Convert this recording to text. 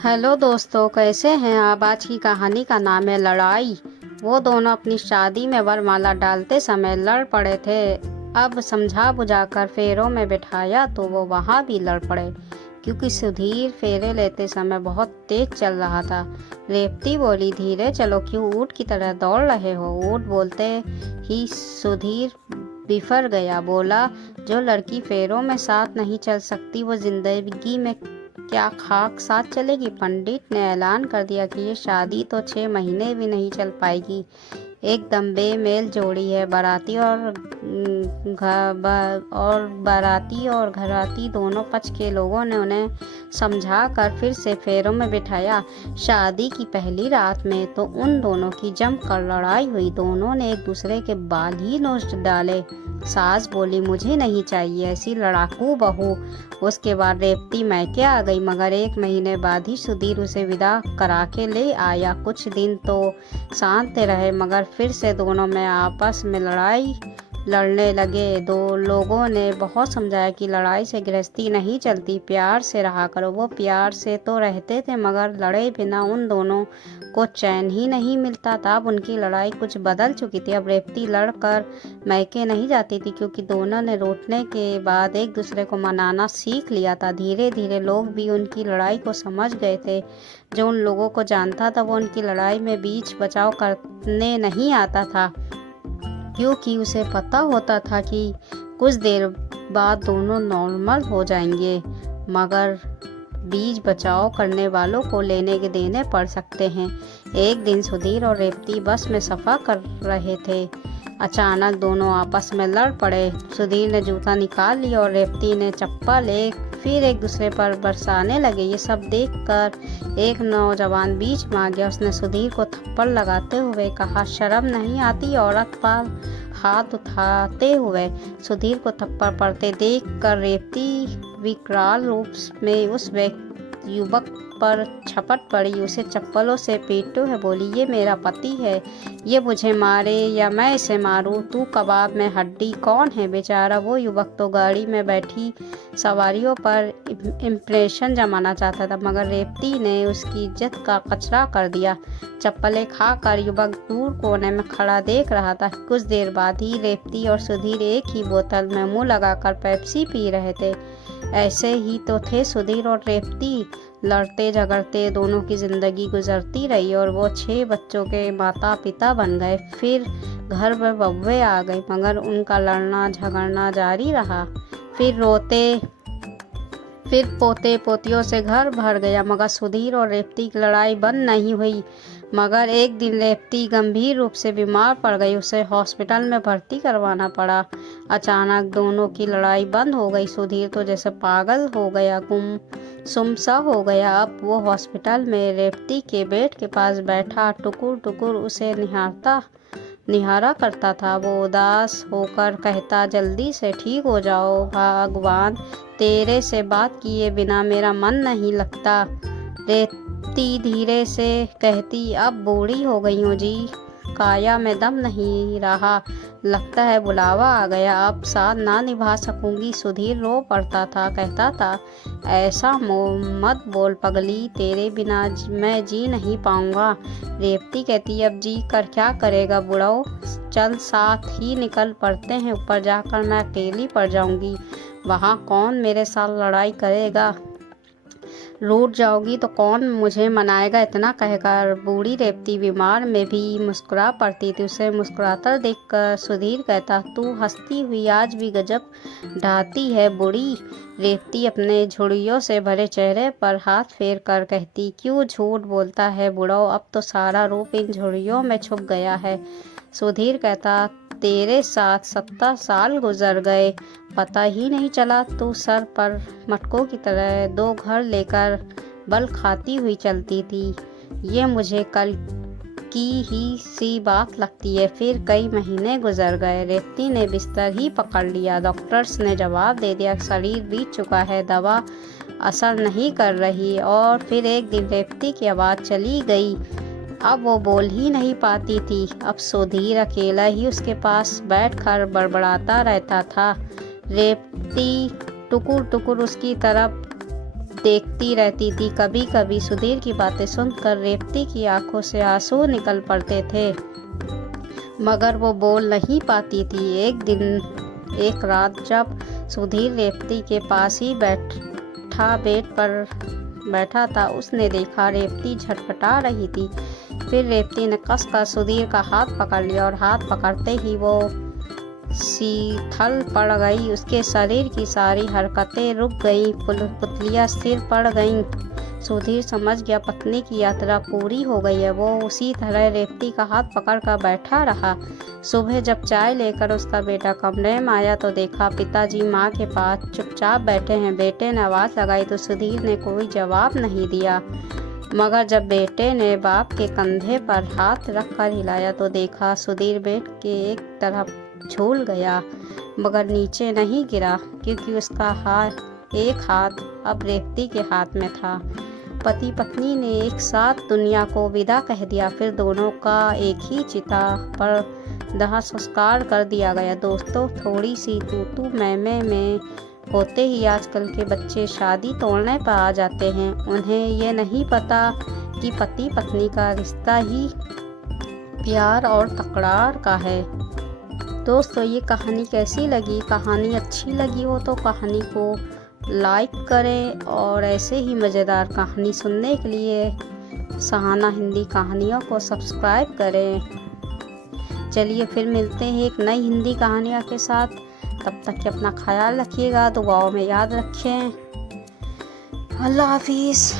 Hello दोस्तों, कैसे हैं आप। आज की कहानी का नाम है लड़ाई। वो दोनों अपनी शादी में वरमाला डालते समय लड़ पड़े थे। अब समझा बुझाकर फेरों में बिठाया तो वो वहाँ भी लड़ पड़े, क्योंकि सुधीर फेरे लेते समय बहुत तेज चल रहा था। रेवती बोली, धीरे चलो, क्यों ऊँट की तरह दौड़ रहे हो। ऊँट बोलते ही सुधीर बिफर गया। बोला, जो लड़की फेरों में साथ नहीं चल सकती वो जिंदगी में क्या खाक साथ चलेगी। पंडित ने ऐलान कर दिया कि ये शादी तो 6 महीने भी नहीं चल पाएगी। एकदम बेमेल जोड़ी है। बाराती और घराती दोनों पक्ष के लोगों ने उन्हें समझा कर फिर से फेरों में बिठाया। शादी की पहली रात में तो उन दोनों की जमकर लड़ाई हुई। दोनों ने एक दूसरे के बाल ही नोच डाले। सास बोली, मुझे नहीं चाहिए ऐसी लड़ाकू बहू। उसके बाद रेवती मैके आ गई, मगर 1 महीने बाद ही सुधीर उसे विदा करा के ले आया। कुछ दिन तो शांत रहे, मगर फिर से दोनों में आपस में लड़ने लगे। दो लोगों ने बहुत समझाया कि लड़ाई से गृहस्थी नहीं चलती, प्यार से रहा करो। वो प्यार से तो रहते थे, मगर लड़े बिना उन दोनों को चैन ही नहीं मिलता था। अब उनकी लड़ाई कुछ बदल चुकी थी। अब रेवती लड़कर मैके नहीं जाती थी, क्योंकि दोनों ने रोटने के बाद एक दूसरे को मनाना सीख लिया था। धीरे धीरे लोग भी उनकी लड़ाई को समझ गए थे। जो उन लोगों को जानता था वो उनकी लड़ाई में बीच बचाव करने नहीं आता था, क्योंकि उसे पता होता था कि कुछ देर बाद दोनों नॉर्मल हो जाएंगे। मगर बीच बचाव करने वालों को लेने के देने पड़ सकते हैं। एक दिन सुधीर और रेवती बस में सफ़र कर रहे थे। अचानक दोनों आपस में लड़ पड़े। सुधीर ने जूता निकाल लिया और रेवती ने चप्पल। फिर एक दूसरे पर बरसाने लगे। ये सब देखकर एक नौजवान बीच में आ गया। उसने सुधीर को थप्पड़ लगाते हुए कहा, शर्म नहीं आती औरत पर हाथ उठाते हुए। सुधीर को थप्पड़ पड़ते देखकर रेवती विकराल रूप में उस युवक पर झपट पड़ी। उसे चप्पलों से पीटते हुए बोली, ये मेरा पति है, ये मुझे मारे या मैं इसे मारूं। तू कबाब में हड्डी। कौन है बेचारा? वो युवक तो गाड़ी में बैठी सवारियों पर इम्प्रेशन जमाना चाहता था, मगर रेवती ने उसकी इज्जत का कचरा कर दिया। चप्पलें खाकर युवक दूर कोने में खड़ा देख रहा था। कुछ देर बाद ही रेवती और सुधीर एक ही बोतल में मुंह लगाकर पेप्सी पी रहे थे। ऐसे ही तो थे सुधीर और रेवती। लड़ते झगड़ते दोनों की जिंदगी गुजरती रही और वो 6 बच्चों के माता पिता बन गए। फिर घर में बब्बे आ गई, मगर उनका लड़ना झगड़ना जारी रहा। फिर पोते पोतियों से घर भर गया, मगर सुधीर और रेवती की लड़ाई बंद नहीं हुई। मगर एक दिन रेवती गंभीर रूप से बीमार पड़ गई। उसे हॉस्पिटल में भर्ती करवाना पड़ा। अचानक दोनों की लड़ाई बंद हो गई। सुधीर तो जैसे पागल हो गया, गुमसुम सा हो गया। अब वो हॉस्पिटल में रेवती के बेड के पास बैठा टुकुर टुकुर उसे निहारा करता था। वो उदास होकर कहता, जल्दी से ठीक हो जाओ भगवान, तेरे से बात किए बिना मेरा मन नहीं लगता। रेवती धीरे से कहती, अब बूढ़ी हो गई हूँ जी, काया में दम नहीं रहा, लगता है बुलावा आ गया, अब साथ ना निभा सकूंगी। सुधीर रो पड़ता था, कहता था, ऐसा मत बोल पगली, तेरे बिना मैं जी नहीं पाऊंगा। रेवती कहती, अब जी कर क्या करेगा बुढ़ाओ, चल साथ ही निकल पड़ते हैं। ऊपर जाकर मैं अकेली पड़ जाऊंगी, वहाँ कौन मेरे साथ लड़ाई करेगा। रूठ जाओगी तो कौन मुझे मनाएगा। इतना कहकर बूढ़ी रेवती बीमार में भी मुस्कुरा पड़ती थी। उसे मुस्कुराता देखकर सुधीर कहता, तू हंसती हुई आज भी गजब ढाती है बूढ़ी। रेवती अपने झुर्रियों से भरे चेहरे पर हाथ फेर कर कहती, क्यों झूठ बोलता है बुढ़ाओ, अब तो सारा रूप इन झुर्रियों में छुप गया है। सुधीर कहता, तेरे साथ 70 साल गुजर गए, पता ही नहीं चला। तू सर पर मटकों की तरह 2 घर लेकर बल खाती हुई चलती थी। ये मुझे कल की ही सी बात लगती है। फिर कई महीने गुजर गए। रेवती ने बिस्तर ही पकड़ लिया। डॉक्टर्स ने जवाब दे दिया, शरीर बीत चुका है, दवा असर नहीं कर रही। और फिर एक दिन रेवती की आवाज़ चली गई। अब वो बोल ही नहीं पाती थी। अब सुधीर अकेला ही उसके पास बैठकर बड़बड़ाता रहता था। रेवती टुकुर टुकुर उसकी तरफ देखती रहती थी। कभी कभी सुधीर की बातें सुनकर रेवती की आंखों से आंसू निकल पड़ते थे, मगर वो बोल नहीं पाती थी। एक रात जब सुधीर रेवती के पास ही बेड पर बैठा था, उसने देखा रेवती झटपटा रही थी। फिर रेवती ने कसकर सुधीर का हाथ पकड़ लिया और हाथ पकड़ते ही वो शीतल पड़ गई। उसके शरीर की सारी हरकतें रुक गईं, पुतलियाँ स्थिर पड़ गईं। सुधीर समझ गया पत्नी की यात्रा पूरी हो गई है। वो उसी तरह रेवती का हाथ पकड़कर बैठा रहा। सुबह जब चाय लेकर उसका बेटा कमरे में आया तो देखा पिताजी माँ के पास चुपचाप बैठे हैं। बेटे ने आवाज़ लगाई तो सुधीर ने कोई जवाब नहीं दिया, मगर जब बेटे ने बाप के कंधे पर हाथ रखकर हिलाया तो देखा सुधीर बेड के एक तरफ झूल गया, मगर नीचे नहीं गिरा, क्योंकि उसका एक हाथ अब रेवती के हाथ में था। पति पत्नी ने एक साथ दुनिया को विदा कह दिया। फिर दोनों का एक ही चिता पर दाह संस्कार कर दिया गया। दोस्तों, थोड़ी सी तू मैं में होते ही आजकल के बच्चे शादी तोड़ने पर आ जाते हैं। उन्हें ये नहीं पता कि पति पत्नी का रिश्ता ही प्यार और तकरार का है। दोस्तों, ये कहानी कैसी लगी? कहानी अच्छी लगी हो तो कहानी को लाइक करें और ऐसे ही मज़ेदार कहानी सुनने के लिए सहाना हिंदी कहानियों को सब्सक्राइब करें। चलिए फिर मिलते हैं एक नई हिंदी कहानियों के साथ। तब तक के अपना ख्याल रखिएगा, दुआओं में याद रखें। अल्लाह हाफिज़।